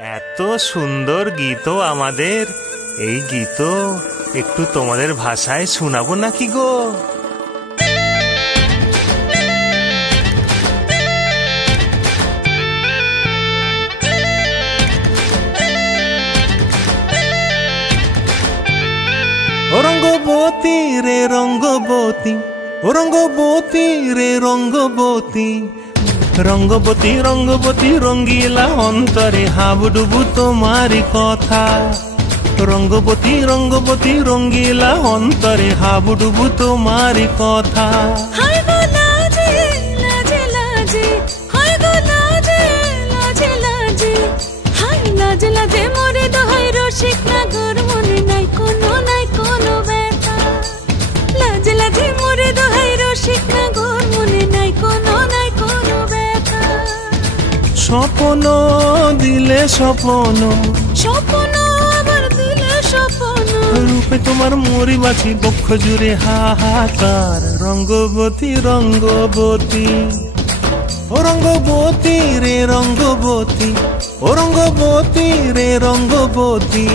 এত সুন্দর গীত আমাদের, এই গীত একটু তোমাদের ভাষায় শোনাবো নাকি গো? রঙ্গবতী রে রঙ্গবতী, রঙ্গবতী রে রঙ্গবতী, রঙ্গবতী রঙ্গবতী রঙ্গিলা অন্তরে হাবুডুবু তোমারি কথা। রঙ্গবতী রঙ্গবতী রঙ্গিলা অন্তরে হাবুডুবু তোমারি কথা। স্বপ্ন দিলে স্বপ্ন, স্বপ্ন আবার দিলে স্বপ্ন, রূপে তোমার মরি বাছি বক্ষ জুড়ে হাহাকার। রঙ্গবতী রঙ্গবতী, ও রঙ্গবতী রে রঙ্গবতী, ও রঙ্গবতী রে রঙ্গবতী।